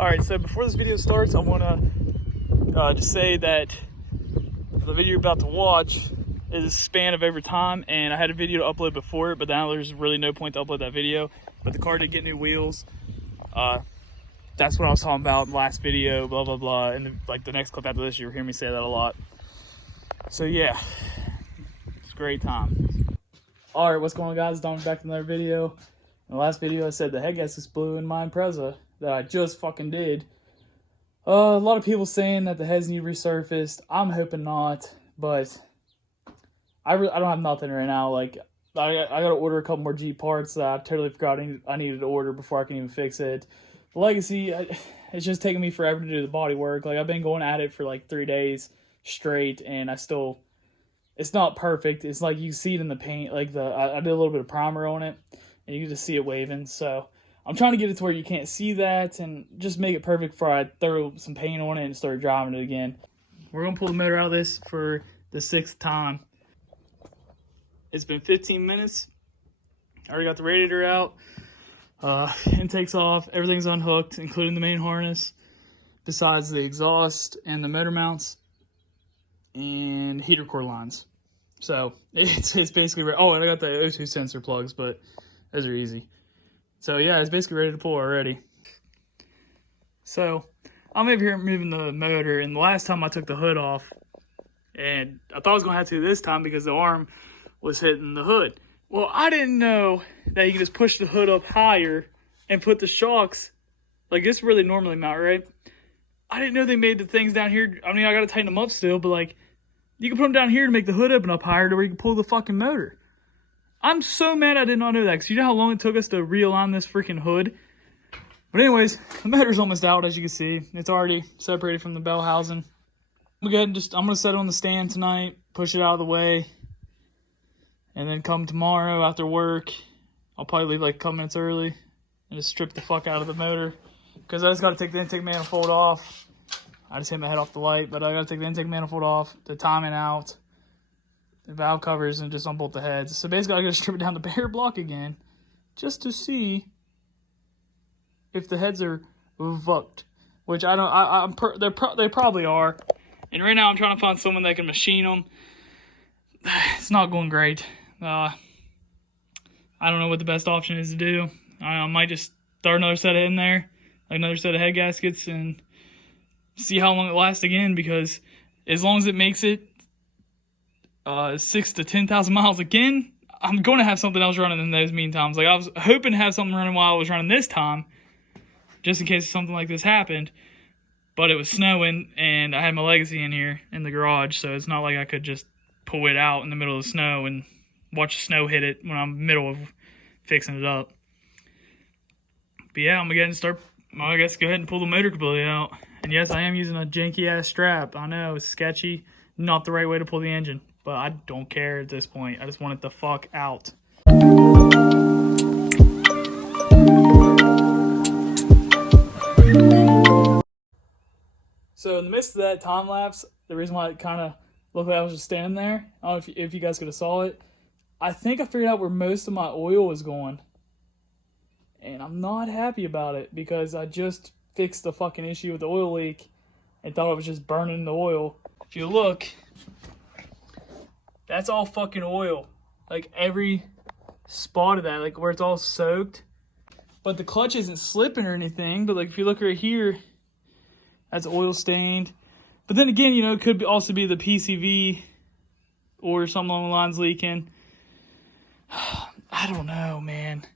Alright, so before this video starts, I want to just say that the video you're about to watch is a span of over time, and I had a video to upload before it, but now there's really no point to upload that video. But the car did get new wheels. That's what I was talking about in the last video, blah, blah, blah. And like the next clip after this, you'll hear me say that a lot. So yeah, it's a great time. Alright, what's going on, guys? Don back to another video. In the last video, I said the head gasket blew in my Impreza that I just fucking did. A lot of people saying that the heads need resurfaced. I'm hoping not, but I don't have nothing right now. Like, I gotta order a couple more Jeep parts that I totally forgot I needed to order before I can even fix it. The Legacy, it's just taking me forever to do the body work. Like, I've been going at it for like 3 days straight, and it's not perfect. It's like you see it in the paint. Like, I did a little bit of primer on it, and you can just see it waving. So I'm trying to get it to where you can't see that and just make it perfect before I throw some paint on it and start driving it again. We're going to pull the motor out of this for the 6th time. It's been 15 minutes. I already got the radiator out. Intake's off. Everything's unhooked, including the main harness, besides the exhaust and the motor mounts and heater core lines. So it's basically, oh, and I got the O2 sensor plugs, but those are easy. So yeah, it's basically ready to pull already. So I'm over here moving the motor, and the last time I took the hood off, and I thought I was gonna have to this time because the arm was hitting the hood. Well, I didn't know that you can just push the hood up higher and put the shocks, like this is where they normally mount, right? I didn't know they made the things down here. I mean, I gotta tighten them up still, but like, you can put them down here to make the hood open up higher to where you can pull the fucking motor. I'm so mad I did not know that, because you know how long it took us to realign this freaking hood? But anyways, the motor's almost out, as you can see. It's already separated from the bell housing. I'm going to set it on the stand tonight, push it out of the way, and then come tomorrow after work, I'll probably leave like a couple minutes early and just strip the fuck out of the motor, because I just got to take the intake manifold off. I just hit my head off the light, but I got to take the intake manifold off, the timing out, the valve covers, and just unbolt the heads. So basically, I got to strip it down to bare block again, just to see if the heads are vucked, which I don't. They probably are. And right now, I'm trying to find someone that can machine them. It's not going great. I don't know what the best option is to do. I might just throw another set in there, like another set of head gaskets, and see how long it lasts again. Because as long as it makes it 6,000 to 10,000 miles again, I'm going to have something else running in those meantime. Like, I was hoping to have something running while I was running this time, just in case something like this happened. But it was snowing, and I had my Legacy in here in the garage, so it's not like I could just pull it out in the middle of the snow and watch the snow hit it when I'm in the middle of fixing it up. But yeah, I'm going to start, I guess, go ahead and pull the motor completely out. And yes, I am using a janky-ass strap. I know, it's sketchy, not the right way to pull the engine. But I don't care at this point. I just want it the fuck out. So in the midst of that time lapse, the reason why it kind of looked like I was just standing there, I don't know if you guys could have saw it, I think I figured out where most of my oil was going. And I'm not happy about it, because I just fixed the fucking issue with the oil leak and thought it was just burning the oil. If you look, that's all fucking oil. Like, every spot of that, like where it's all soaked. But the clutch isn't slipping or anything. But like, if you look right here, that's oil stained. But then again, you know, it could also be the PCV or something along the lines leaking. I don't know, man.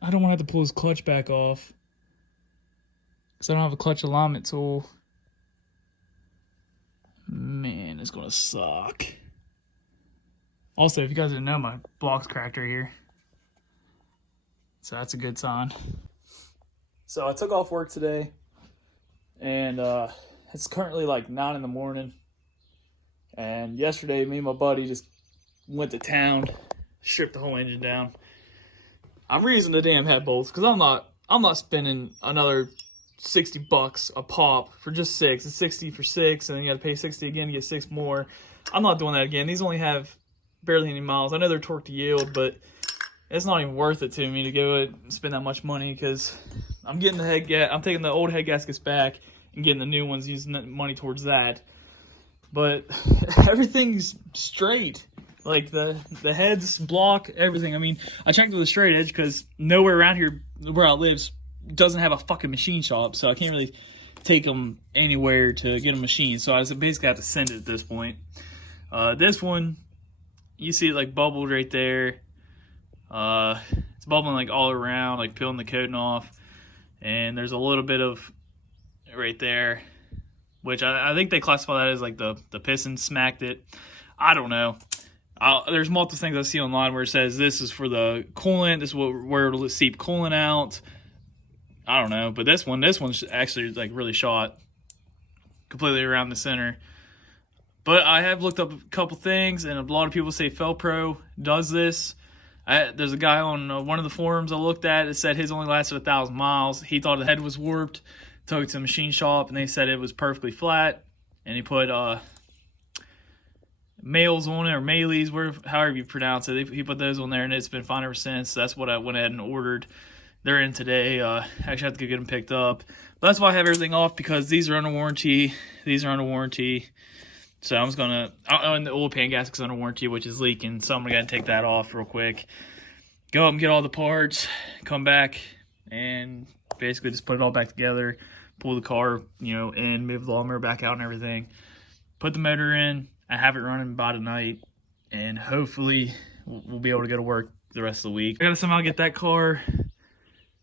I don't want to have to pull his clutch back off, because I don't have a clutch alignment tool. Man, it's gonna suck. Also, if you guys didn't know, my block's cracked right here, so that's a good sign. So I took off work today, and it's currently like 9 in the morning. And yesterday, me and my buddy just went to town, stripped the whole engine down. I'm reusing the damn head bolts, because I'm not spending another $60 a pop for just 6. It's 60 for 6, and then you got to pay 60 again to get 6 more. I'm not doing that again. These only have barely any miles. I know they're torque to yield, but it's not even worth it to me to go and spend that much money, because I'm getting the I'm taking the old head gaskets back and getting the new ones, using that money towards that. But everything's straight. Like the heads, block, everything. I mean, I checked with a straight edge because nowhere around here where I live doesn't have a fucking machine shop, so I can't really take them anywhere to get a machine. So I basically have to send it at this point. This one, you see it like bubbled right there. It's bubbling like all around, like peeling the coating off. And there's a little bit of right there, which I think they classify that as like the piston smacked it. I don't know. There's multiple things I see online where it says this is for the coolant, this is where it'll seep coolant out. I don't know, but this one's actually like really shot completely around the center. But I have looked up a couple things, and a lot of people say Felpro does this. There's a guy on one of the forums I looked at that said his only lasted 1,000 miles. He thought the head was warped, took it to the machine shop, and they said it was perfectly flat. And he put males on it, or maileys, however you pronounce it. He put those on there, and it's been fine ever since. That's what I went ahead and ordered. They're in today. Actually have to go get them picked up. But that's why I have everything off, because these are under warranty. These are under warranty. So I'm just gonna, and the oil pan gasket's under warranty, which is leaking. So I'm gonna take that off real quick. Go up and get all the parts, come back, and basically just put it all back together. Pull the car, in, move the lawnmower back out and everything. Put the motor in. I have it running by tonight, and hopefully we'll be able to go to work the rest of the week. I gotta somehow get that car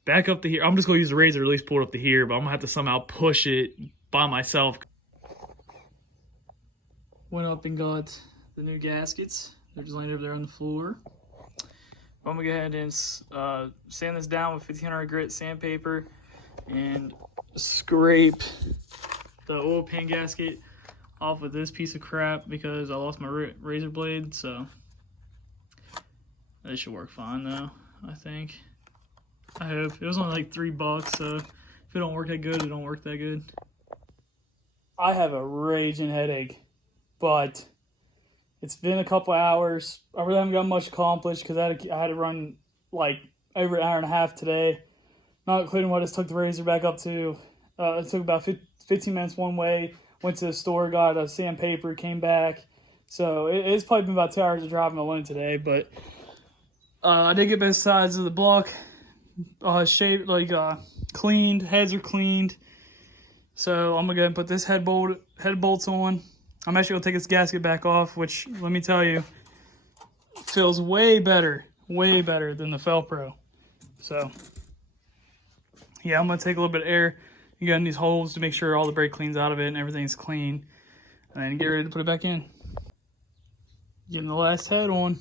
back up to here. I'm just gonna use the razor, at least pull it up to here, but I'm gonna have to somehow push it by myself. Went up and got the new gaskets. They're just laying over there on the floor. I'm gonna go ahead and sand this down with 1500 grit sandpaper and scrape the oil pan gasket off with this piece of crap, because I lost my razor blade. So this should work fine though, I think. I hope. It was only like $3, so if it don't work that good, it don't work that good. I have a raging headache, but it's been a couple hours. I really haven't got much accomplished because I had to run like over an hour and a half today, not including what I just took the razor back up to. It took about 15 minutes one way. Went to the store, got a sandpaper, came back. So it's probably been about 2 hours of driving alone today. But I did get both sides of the block shaped, cleaned. Heads are cleaned. So I'm gonna go ahead and put this head bolts on. I'm actually gonna take this gasket back off, which, let me tell you, feels way better than the Felpro. So yeah, I'm gonna take a little bit of air and get in these holes to make sure all the brake cleans out of it and everything's clean, and then get ready to put it back in. Getting the last head on,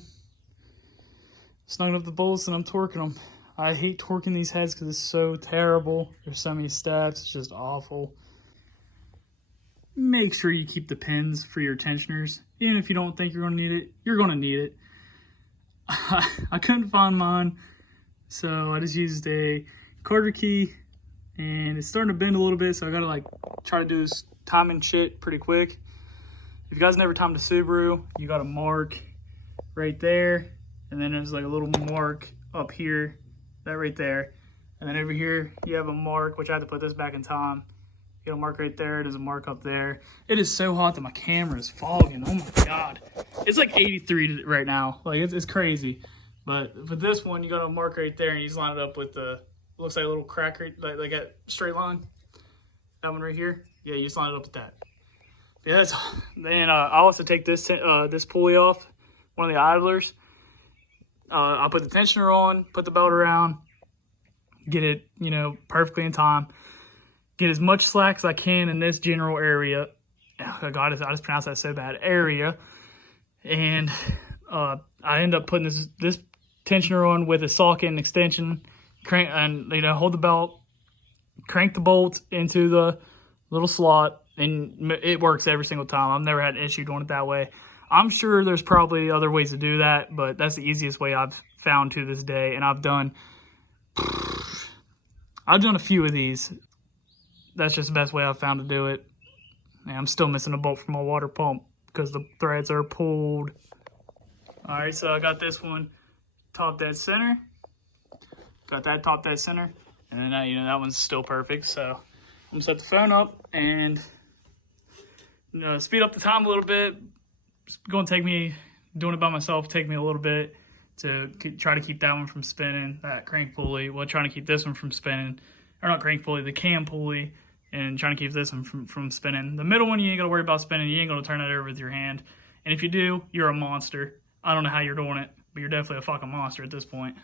snugging up the bolts, and I'm torquing them. I hate torquing these heads because it's so terrible. There's so many steps, it's just awful. Make sure you keep the pins for your tensioners. Even if you don't think you're gonna need it, you're gonna need it. I couldn't find mine, so I just used a quarter key, and it's starting to bend a little bit, so I gotta try to do this timing shit pretty quick. If you guys never timed a Subaru, you got a mark right there, and then there's like a little mark up here, that right there, and then over here you have a mark, which I had to put this back in time. You got a mark right there, there's a mark up there. It is so hot that my camera is fogging. Oh my god, it's like 83 right now. Like it's crazy. But for this one, you got a mark right there, and you just line it up with the, looks like a little crack right, like a straight line. That one right here, yeah, you just line it up with that. Yeah, then I also take this this pulley off, one of the idlers. I'll put the tensioner on, put the belt around, get it, perfectly in time. Get as much slack as I can in this general area. Oh God, I just pronounced that so bad. Area. And I end up putting this tensioner on with a socket and extension. Crank, and hold the belt, crank the bolt into the little slot, and it works every single time. I've never had an issue doing it that way. I'm sure there's probably other ways to do that, but that's the easiest way I've found to this day. And I've done a few of these. That's just the best way I've found to do it. And I'm still missing a bolt from my water pump because the threads are pulled. All right, so I got this one top dead center. Got that top dead center. And then that one's still perfect. So I'm gonna set the phone up and speed up the time a little bit. It's gonna take me, doing it by myself, take me a little bit to try to keep that one from spinning, that crank pulley, while trying to keep this one from spinning. Or not crank pulley, the cam pulley, and trying to keep this one from spinning. The middle one, you ain't gotta worry about spinning. You ain't gonna turn it over with your hand. And if you do, you're a monster. I don't know how you're doing it, but you're definitely a fucking monster at this point.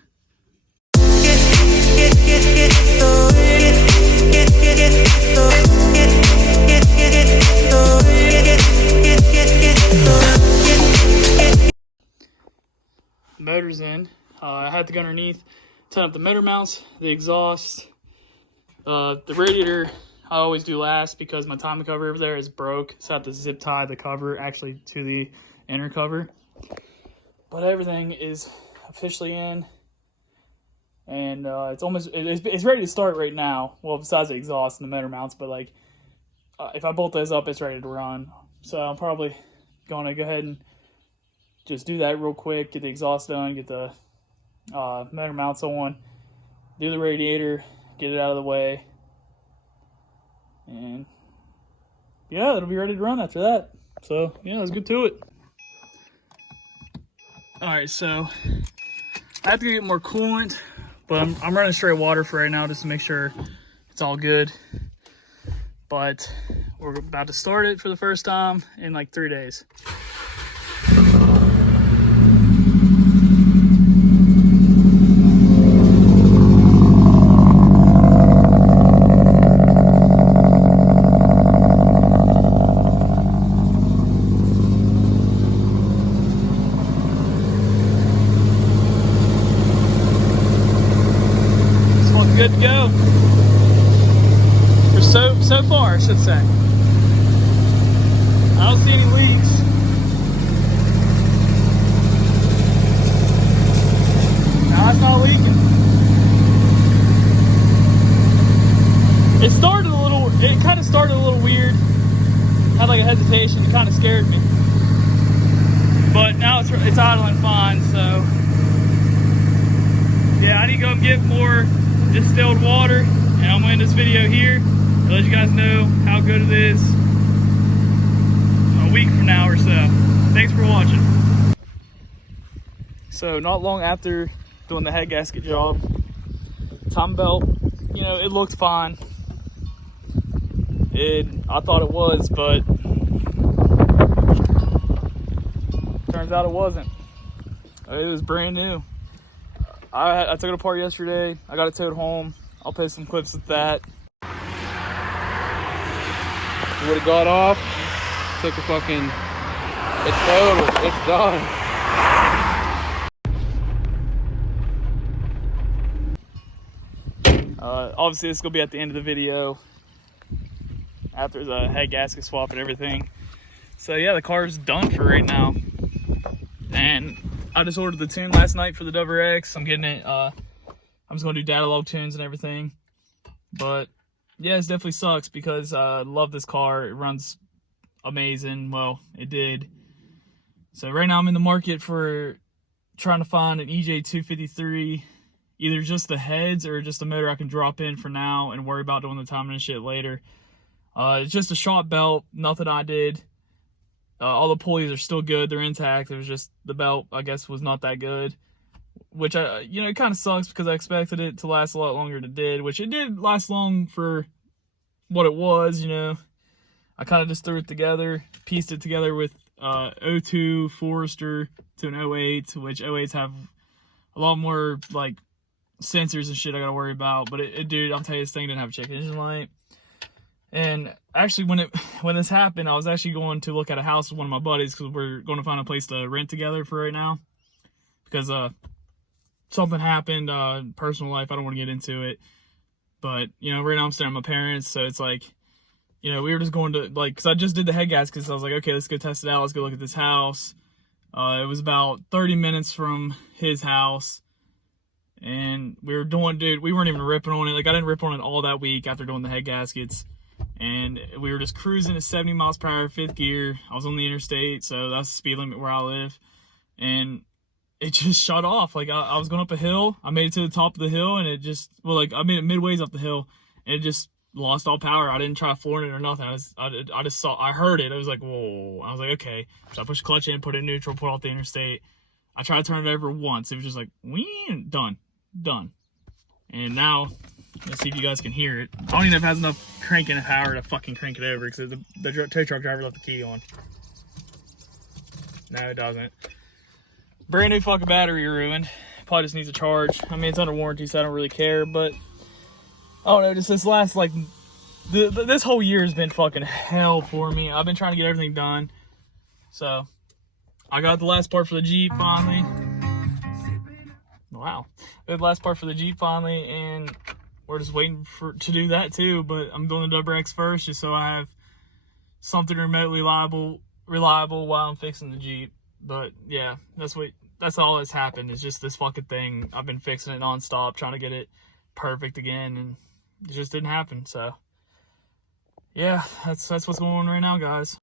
Motor's in. I had to go underneath, turn up the motor mounts, the exhaust, the radiator. I always do last because my timing cover over there is broke, so I have to zip tie the cover actually to the inner cover. But everything is officially in, and it's ready to start right now. Well, besides the exhaust and the motor mounts, but like if I bolt those up, it's ready to run. So I'm probably going to go ahead and just do that real quick, get the exhaust done, get the motor mounts on, do the radiator, get it out of the way, and yeah, it'll be ready to run after that. So yeah, let's get to it. Alright, so I have to get more coolant, but I'm running straight water for right now just to make sure it's all good. But we're about to start it for the first time in like 3 days. Good to go. For so far, I should say. I don't see any leaks. Now it's not leaking. It kind of started a little weird. Had like a hesitation. It kind of scared me. But now it's idling fine. So yeah, I need to go get more distilled water, and I'm gonna end this video here to let you guys know how good it is a week from now or so. Thanks for watching. So not long after doing the head gasket job, timing belt, it looked fine. I thought it was, but turns out it wasn't. It was brand new. I took it apart yesterday. I got it towed home. I'll post some clips of that. Would have got off. Took a fucking. It's total. It's done. Obviously, this is gonna be at the end of the video after the head gasket swap and everything. So yeah, the car's done for right now, and I just ordered the tune last night for the Dover X. I'm getting it. I'm just gonna do data log tunes and everything. But yeah, it definitely sucks because I love this car. It runs amazing. Well, it did. So right now I'm in the market for trying to find an EJ253, either just the heads or just a motor I can drop in for now and worry about doing the timing and shit later. It's just a shot belt, nothing I did. All the pulleys are still good, they're intact. It was just the belt, I guess, was not that good, which it kind of sucks because I expected it to last a lot longer than it did, which it did last long for what it was. I kind of just threw it together, pieced it together with 02 Forester to an 08, which 08s have a lot more like sensors and shit I gotta worry about. But dude, I'll tell you, this thing didn't have a check engine light. And actually, when this happened, I was actually going to look at a house with one of my buddies because we're going to find a place to rent together for right now. Because something happened, personal life, I don't want to get into it. But, right now I'm staying with my parents, so it's like, we were just going to, because I just did the head gasket, so I was like, okay, let's go test it out, let's go look at this house. It was about 30 minutes from his house. And we were doing, dude, we weren't even ripping on it. Like, I didn't rip on it all that week after doing the head gaskets. And we were just cruising at 70 miles per hour, 5th gear. I was on the interstate, so that's the speed limit where I live. And it just shut off. Like I was going up a hill, I made it to the top of the hill, and it just, well, like I made it midways up the hill, and it just lost all power. I didn't try flooring it or nothing. I just saw, I heard it. I was like, whoa. I was like, okay. So I pushed the clutch in, put it in neutral, put it off the interstate. I tried to turn it over once. It was just like, wee, done. And now, let's see if you guys can hear it. I don't even know if it has enough cranking power to fucking crank it over, because the tow truck driver left the key on. No, it doesn't. Brand new fucking battery ruined. Probably just needs a charge. I mean, it's under warranty, so I don't really care, but I don't know, just this last, like, this whole year has been fucking hell for me. I've been trying to get everything done. So, I got the last part for the Jeep finally. Wow. I got the last part for the Jeep finally, and we're just waiting to do that too, but I'm doing the double X first, just so I have something remotely reliable while I'm fixing the Jeep. But yeah, that's all that's happened. It's just this fucking thing. I've been fixing it nonstop, trying to get it perfect again, and it just didn't happen. So yeah, that's what's going on right now, guys.